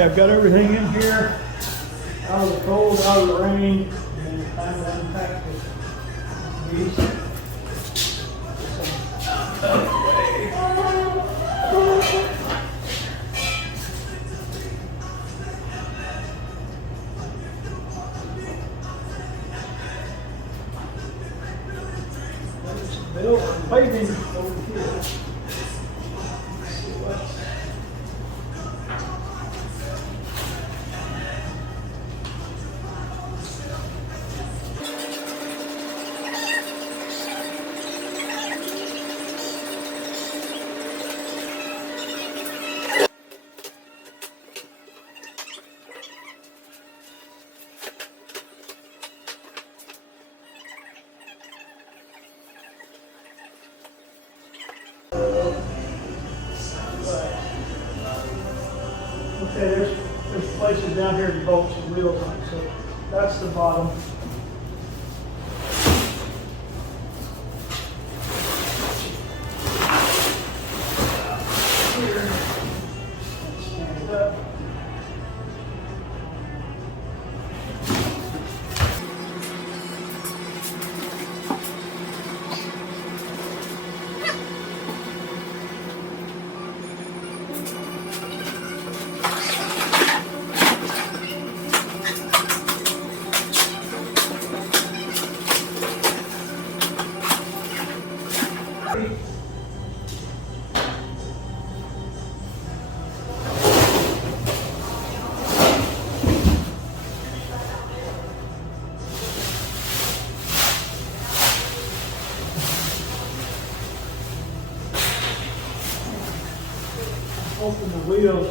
I've got everything in here, out of the cold, out of the rain, and it's time to unpack these. There's paving over here. Okay, there's places down here to bolt some wheels on, so that's the bottom. Here, stand it up. Open the wheels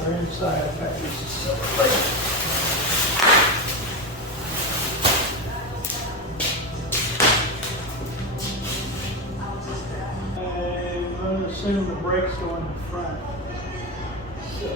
are inside. In fact, this is separate. I'm going to assume the brakes go in the front. So.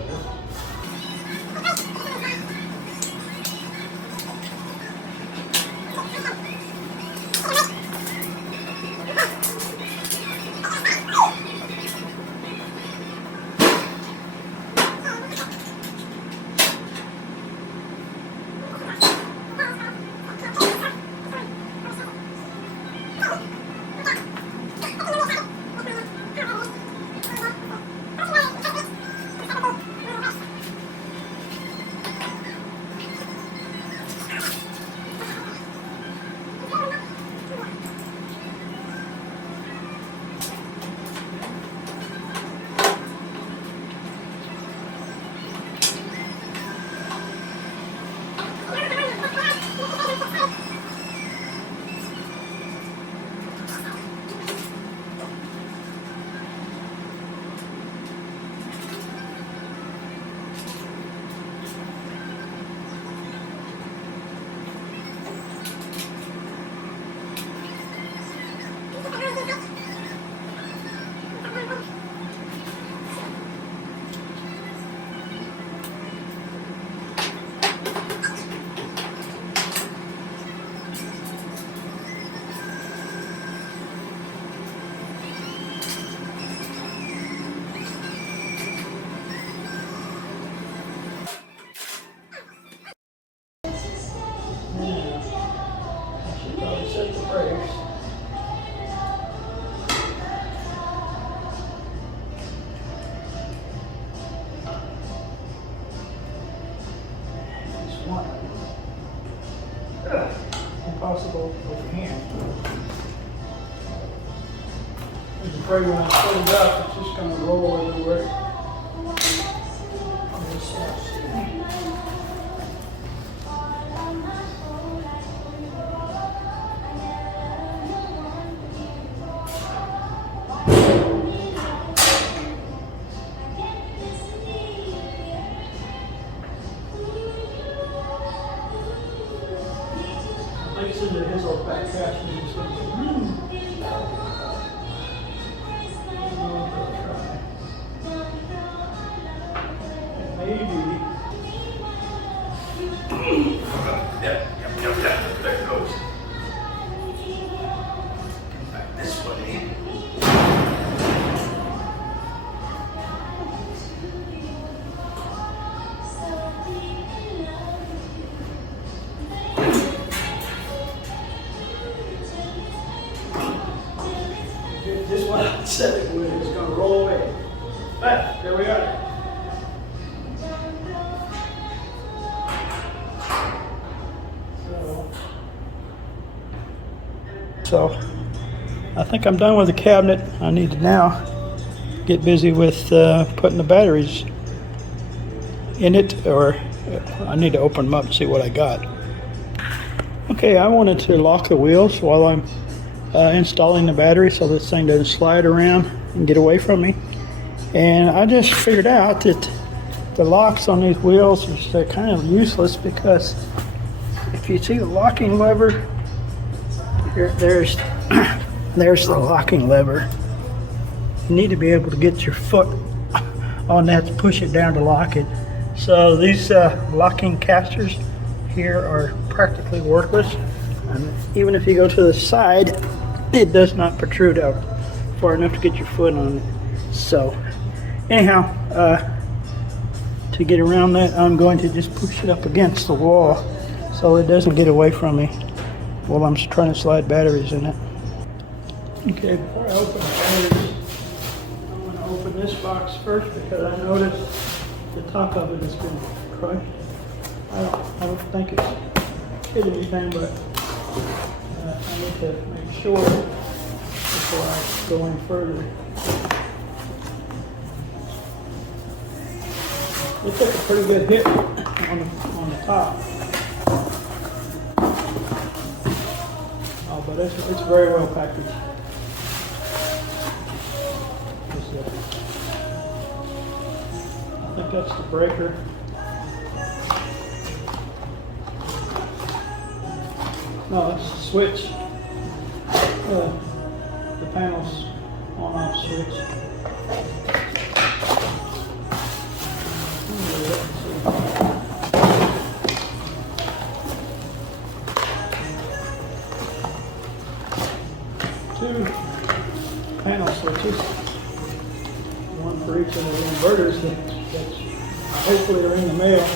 Set the brakes. Just one. Impossible with hand. I'm afraid when I put it up, it's just going to roll everywhere. On this side. Listen to his old back cast music. Maybe. Yeah, there it goes. Back this way. So I think I'm done with the cabinet. I need to now get busy with putting the batteries in it, or I need to open them up and see what I got. Okay, I wanted to lock the wheels while I'm installing the battery so this thing doesn't slide around and get away from me. And I just figured out that the locks on these wheels are kind of useless, because if you see the locking lever, there's there's the locking lever. You need to be able to get your foot on that to push it down to lock it. So these locking casters here are practically worthless. And even if you go to the side, it does not protrude out far enough to get your foot on it. So anyhow, to get around that, I'm going to just push it up against the wall so it doesn't get away from me while I'm trying to slide batteries in it. Okay, before I open the batteries, I'm going to open this box first, because I noticed the top of it has been crushed. I don't think it's hit anything, but I need to make sure before I go any further. It took a pretty good hit on the top. Oh, but it's very well packaged. I think that's the breaker. No, it's the switch. The panel's on-off switch. Two panel switches, one for each of the inverters that hopefully are in the mail,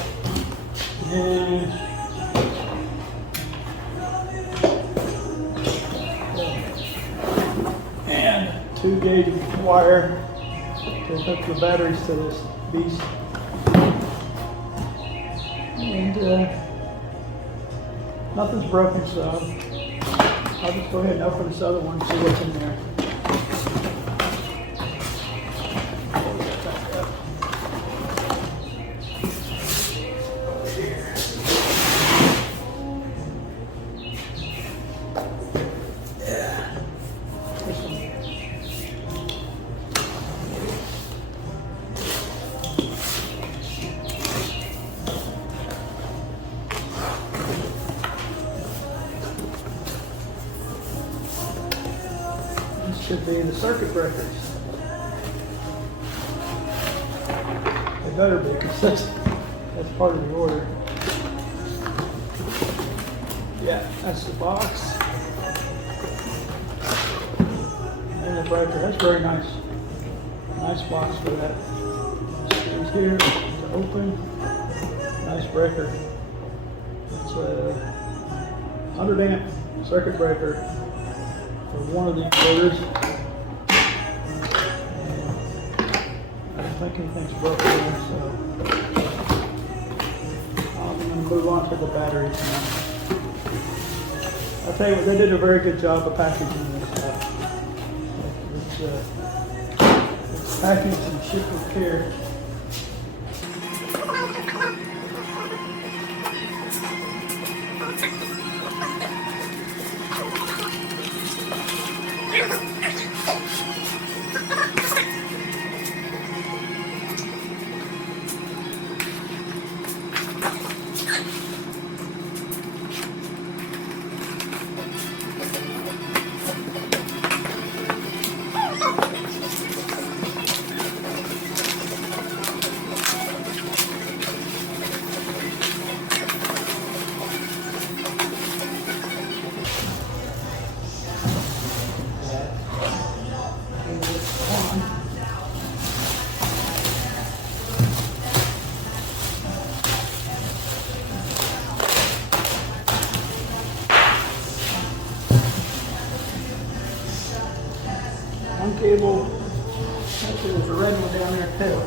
and 2-gauge wire to hook the batteries to this beast. And nothing's broken, so I'll just go ahead and open this other one and see what's in there. Should be the circuit breakers. They better be, because that's part of the order. Yeah, that's the box. And the breaker. That's very nice. Nice box for that. Screws here to open. Nice breaker. It's a 100 amp circuit breaker for one of the inverters. I don't think anything's broken there, so I'm going to move on to the batteries now. I'll tell you what, they did a very good job of packaging this stuff. It's packaged and shipped with care. One cable, actually there's a red one down there too.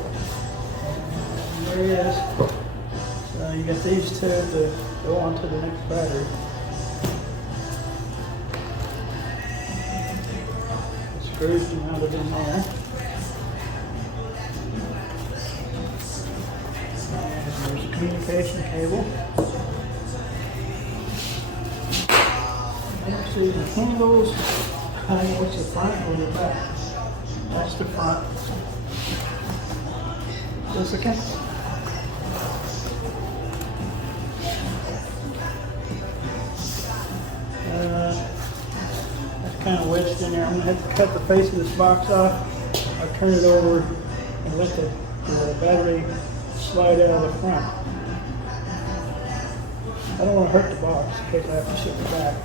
And there he is. So you got these two to go on to the next battery. screws mounted in there. And there's a communication cable. Let's see the handles. What's the front or the back? That's the front. This okay? That's kind of wedged in there. I'm going to have to cut the face of this box off. I'll turn it over and let the battery slide out of the front. I don't want to hurt the box in case I have to ship it back.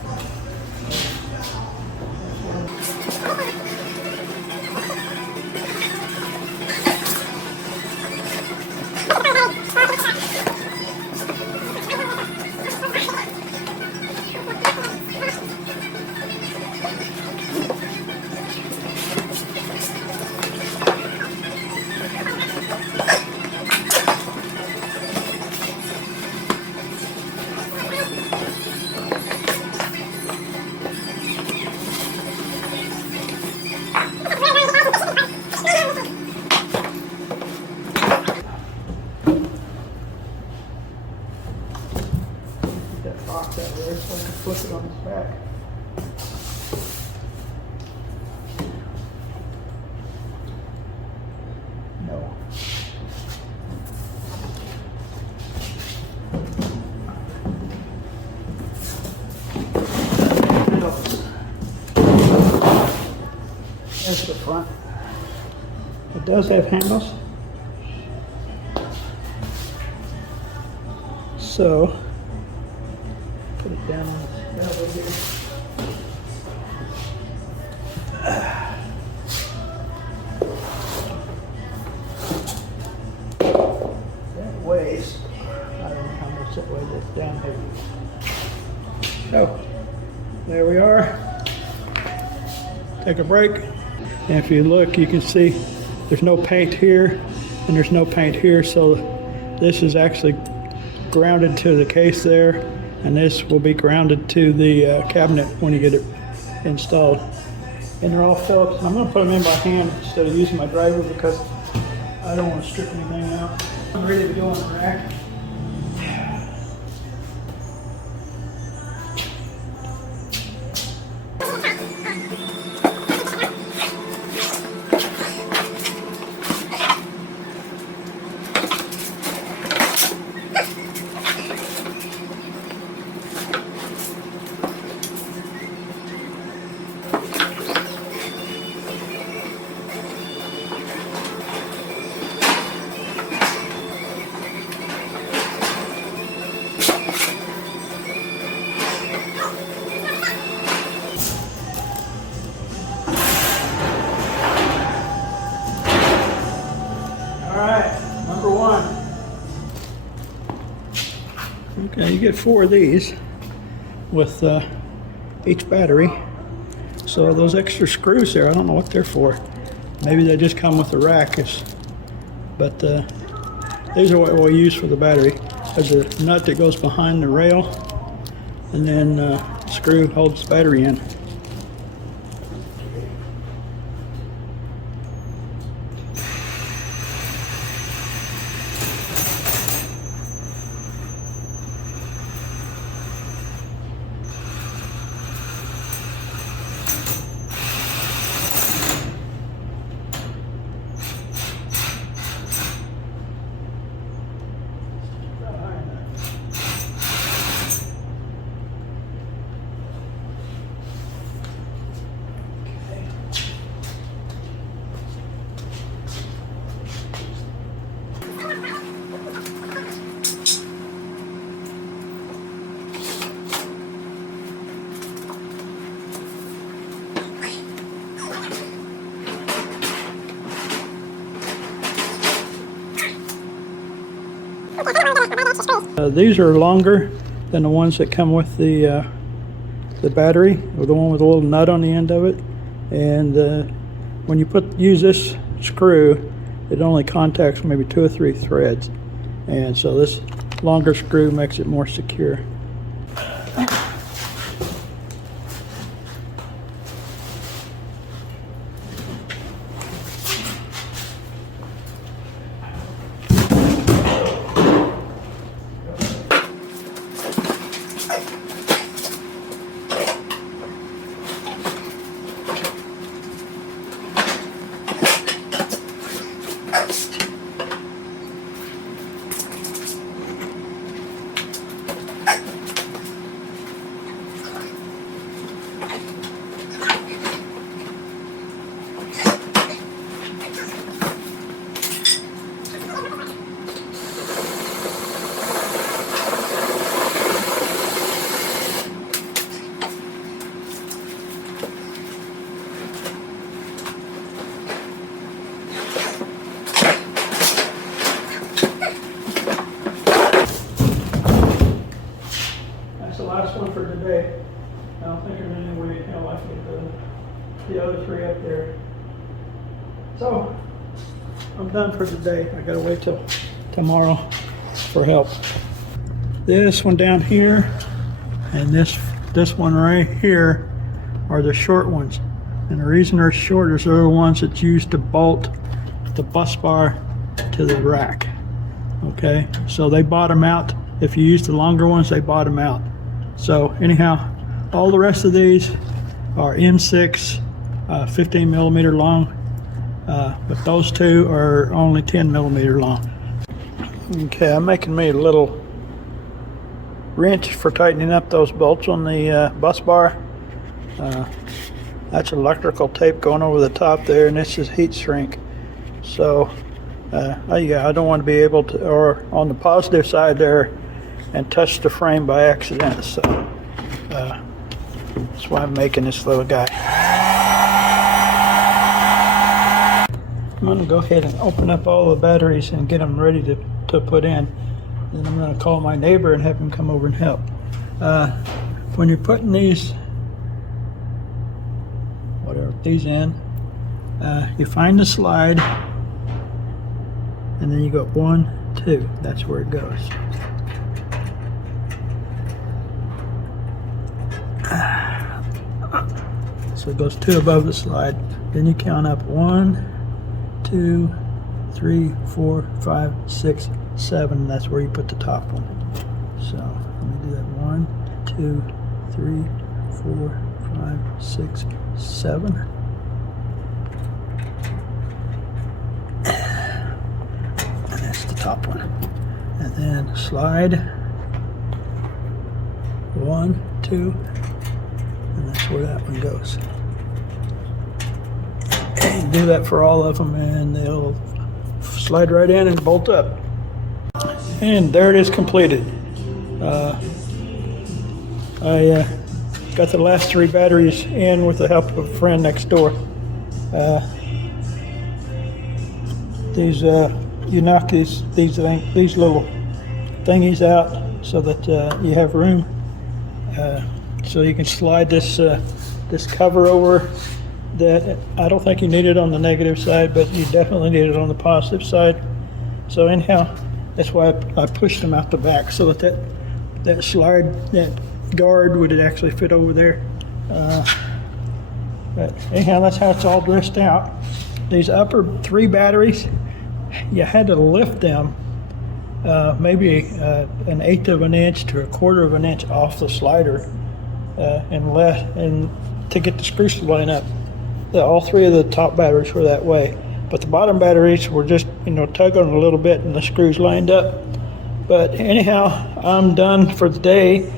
That box out there so I can flip it on its back. No. There's the front. It does have handles. So put it down on the elbow here. That weighs, I don't know how much that weighs, it's down here. So, there we are. Take a break. And if you look, you can see there's no paint here and there's no paint here, so this is actually grounded to the case there, and this will be grounded to the cabinet when you get it installed. And they're all Phillips. I'm going to put them in by hand instead of using my driver because I don't want to strip anything out. I'm ready to go on the rack. Number one. Okay, you get 4 of these with each battery. So those extra screws there, I don't know what they're for. Maybe they just come with the rack. But these are what we'll use for the battery. There's a nut that goes behind the rail, and then screw holds the battery in. These are longer than the ones that come with the battery, or the one with a little nut on the end of it. And when you use this screw, it only contacts maybe 2 or 3 threads, and so this longer screw makes it more secure. for today. I don't think there's any way in hell I can get the other three up there. So, I'm done for today. I gotta wait till tomorrow for help. This one down here and this one right here are the short ones. And the reason they're short is they're the ones that's used to bolt the bus bar to the rack. Okay, so they bottom out. If you use the longer ones, they bottom out. So anyhow, all the rest of these are M6, 15 millimeter long, but those two are only 10 millimeter long. Okay, I'm making me a little wrench for tightening up those bolts on the bus bar. That's electrical tape going over the top there, and this is heat shrink. So yeah, I don't want to be able to, or on the positive side there, and touch the frame by accident. So that's why I'm making this little guy. I'm going to go ahead and open up all the batteries and get them ready to put in. Then I'm going to call my neighbor and have him come over and help. When you're putting these in, you find the slide, and then you go 1, 2. That's where it goes. So it goes 2 above the slide. Then you count up 1, 2, 3, 4, 5, 6, 7. That's where you put the top one. So let me do that. 1, 2, 3, 4, 5, 6, 7. And that's the top one. And then slide 1, 2, and that's where that one goes. And do that for all of them, and they'll slide right in and bolt up. And there it is, completed. I got the last 3 batteries in with the help of a friend next door. You knock these little thingies out so that you have room. So you can slide this cover over. That I don't think you need it on the negative side, but you definitely need it on the positive side. So anyhow, that's why I pushed them out the back so that slide, that guard would actually fit over there. But anyhow, that's how it's all dressed out. These upper 3 batteries, you had to lift them maybe an 1/8 of an inch to 1/4 of an inch off the slider, and to get the screws to line up. All 3 of the top batteries were that way, but the bottom batteries were just tugging a little bit and the screws lined up. But anyhow, I'm done for the day.